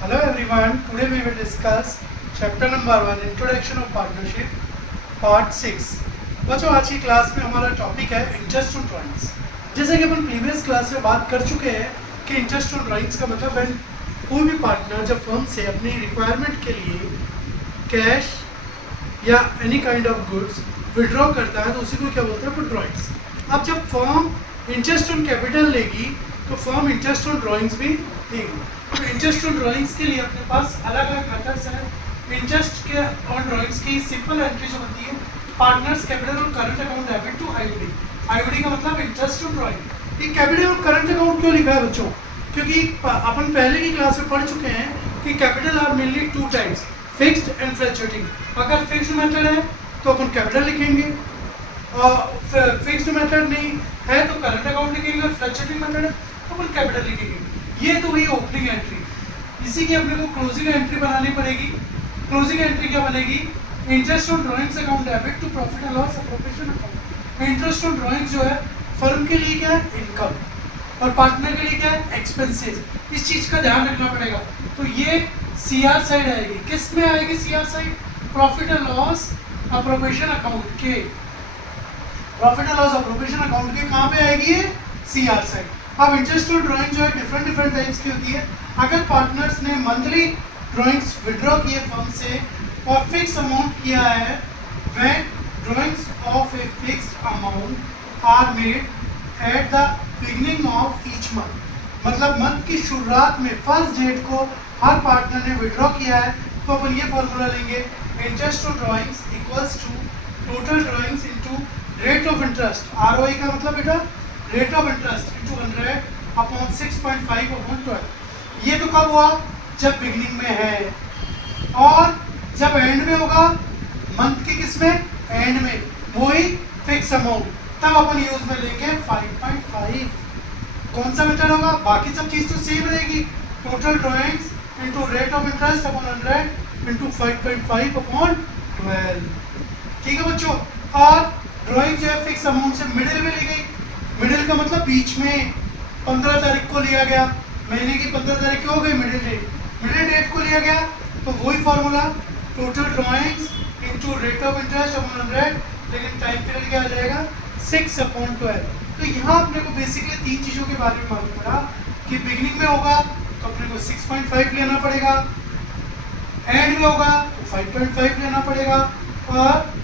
Hello everyone, today we will discuss chapter number 1 Introduction of Partnership part 6। बच्चों आज की class में हमारा टॉपिक है इंटरेस्ट ऑन ड्राइंग्स। जैसे कि अपन प्रीवियस क्लास में बात कर चुके हैं कि इंटरेस्ट ऑन ड्राइंग्स का मतलब है कोई भी पार्टनर जब फर्म से अपनी रिक्वायरमेंट के लिए कैश या any kind of goods withdraw करता है तो उसी को क्या बोलते हैं वो ड्राइंग्स। अब जब फर्म इंटरेस्ट ऑन कैपिटल लेगी तो फर्म इंटरेस्ट ऑन ड्राइंग्स भी देगी। तो इंटरेस्ट ऑन ड्राइंग्स के लिए अपने पास अलग अलग मेथड्स हैं। इंटरेस्ट के ऑन ड्राइंग्स की सिंपल एंट्री जो बनती है पार्टनर्स कैपिटल और current account debit to IOD. IOD का मतलब इंटरेस्ट ऑन ड्राइंग। ये कैपिटल और करंट अकाउंट क्यों लिखा है बच्चों? क्योंकि अपन पहले की क्लास में पढ़ चुके हैं कि capital R mainly two types, fixed and fluctuating. अगर फिक्स्ड मेथड है तो अपन कैपिटल लिखेंगे और फिक्स्ड मेथड नहीं है तो करंट अकाउंट लिखेंगे और फ्लक्चुएटिंग मेथड है तो अपन कैपिटल लिखेंगे। ये तो हुई ओपनिंग एंट्री। इसी की अपने को क्लोजिंग एंट्री बनानी पड़ेगी। क्लोजिंग एंट्री क्या बनेगी? Interest on drawings account debit to profit and loss appropriation account. Interest on drawings जो है फर्म के लिए क्या है? इनकम, और पार्टनर के लिए क्या है? एक्सपेंसेस। इस चीज का ध्यान रखना पड़ेगा। तो ये सीआर साइड आएगी। किस में आएगी CR side? Profit and loss appropriation account के। Profit and loss appropriation account के कहाँ पे आएगी ये? CR side. अब इंटरेस्ट ऑन ड्राइंग जो है डिफरेंट टाइप्स की होती है। अगर पार्टनर्स ने मंथली ड्राइंग्स विड्रॉ किए फर्म से और फिक्स अमाउंट किया है, when drawings of a fixed amount are made at the beginning of each month, मतलब मंथ की शुरुआत में फर्स्ट डेट को हर पार्टनर ने विड्रॉ किया है तो अपन ये फॉर्मूला लेंगे interest on drawings equals to total drawings into rate of interest. ROI का मतलब बेटा rate of interest into 100 upon 6.5 upon 12। ये तो कब हुआ? जब बिगिनिंग में है, और जब एंड में होगा मंथ के किस में? एंड में, वही फिक्स अमाउंट, तब अपन यूज में लेंगे 5.5। कौन सा मेथड होगा? बाकी सब चीज तो सेम रहेगी। Total drawings into rate of interest upon 100 into 5.5 upon 12। ठीक है बच्चों। और ड्राइंग जो है फिक्स अमाउंट से मिडिल में ली गई। मिडिल का मतलब बीच में 15 तारीख को लिया गया, महीने की 15 तारीख को हो गई मिडिल डेट। मिडिल डेट को लिया गया तो वही formula total drawings into rate of interest upon 100, लेकिन टाइम पीरियड क्या आ जाएगा? 6 अपॉन 12। तो यहाँ अपने को बेसिकली तीन चीज़ों के बारे में मालूम पड़ा कि बिगिनिंग में होगा तो अपने को 6.5 लेना पड़ेगा, एंड में होगा तो 5.5 लेना पड़ेगा, और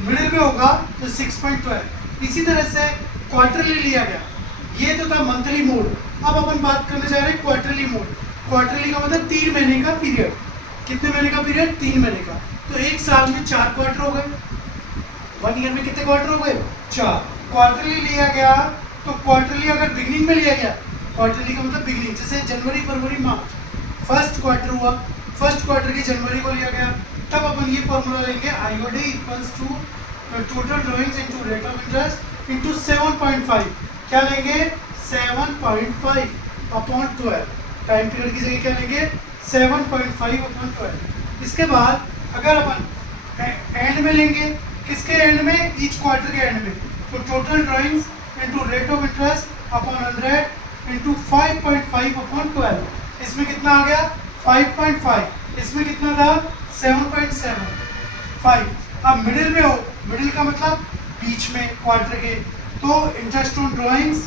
मिडिल में होगा तो 6.12। इसी तरह से क्वार्टरली लिया गया। ये तो था मंथली मोड। अब अपन बात करने जा रहे हैं क्वार्टरली मोड। क्वार्टरली का मतलब 3 महीने का पीरियड। कितने महीने का पीरियड? 3 महीने का। तो एक साल में 4 क्वार्टर हो गए। 1 ईयर में कितने क्वार्टर हो गए? 4। क्वार्टरली लिया गया तो क्वार्टरली अगर बिगिनिंग में लिया गया, क्वार्टरली का मतलब बिगिनिंग, जैसे जनवरी फरवरी मार्च, फर्स्ट क्वार्टर हुआ, फर्स्ट क्वार्टर की जनवरी को लिया गया, तब अपन ये फॉर्मूला लेंगे IOD equals to total drawings into rate of interest into 7.5। क्या लेंगे? 7.5 अपॉन 12। टाइम पीरियड की जगह क्या लेंगे? 7.5 अपॉन 12। इसके बाद अगर अपन एंड में लेंगे, किसके एंड में? ईच क्वार्टर के एंड में, तो total drawings into rate of interest upon 100 into 5.5 upon 12। इसमें कितना आ गया? 5.5। इसमें कितना था? 7.75। अब मिडिल में हो, मिडिल का मतलब बीच में क्वार्टर के, तो interest on drawings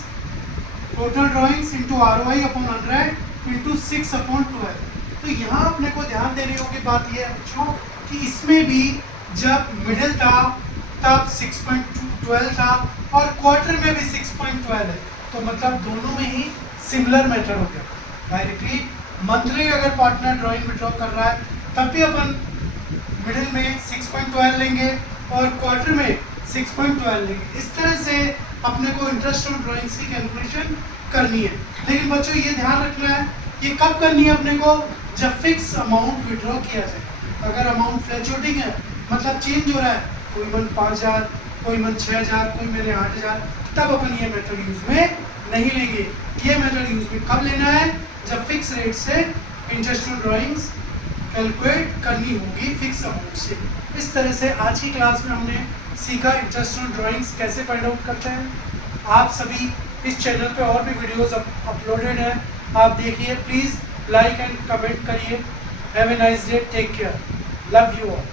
total drawings into ROI upon 100 into 6 upon 12। तो यहाँ अपने को ध्यान देने योग्य बात यह है बच्चों कि इसमें भी जब मिडिल था तब 6.12 था और क्वार्टर में भी 6.12 है, तो मतलब दोनों में ही सिमिलर मेथड हो गया। डायरेक्टली मंथली अगर पार्टनर ड्राइंग विड्रॉ कर रहा है तब भी अपन मिडिल में 6.12 लेंगे और क्वार्टर में 6.12 लेंगे। इस तरह से अपने को इंटरेस्ट ऑन ड्राइंग्स की कैलकुलेशन करनी है। लेकिन बच्चों ये ध्यान रखना है ये कब करनी है अपने को? जब फिक्स अमाउंट विड्रॉ किया जाए। अगर अमाउंट फ्लक्चुएटिंग है, मतलब चेंज हो रहा है, कोई मंथ 5,000, कोई मंथ 6,000, कोई महीने 8,000, तब अपन ये मेथड यूज में नहीं लेंगे। ये मेथड यूज में कब लेना है? जब फिक्स रेट से इंटरेस्ट ऑन ड्राइंग्स कैलकुलेट करनी होगी फिक्स अमाउंट से। इस तरह से आज की क्लास में हमने सीखा इंटरेस्ट ऑन ड्राइंग्स कैसे फाइंड आउट करते हैं। आप सभी इस चैनल पे और भी वीडियोस अपलोडेड हैं, आप देखिए प्लीज़। लाइक एंड कमेंट करिए। Have a nice day, take care, love you all.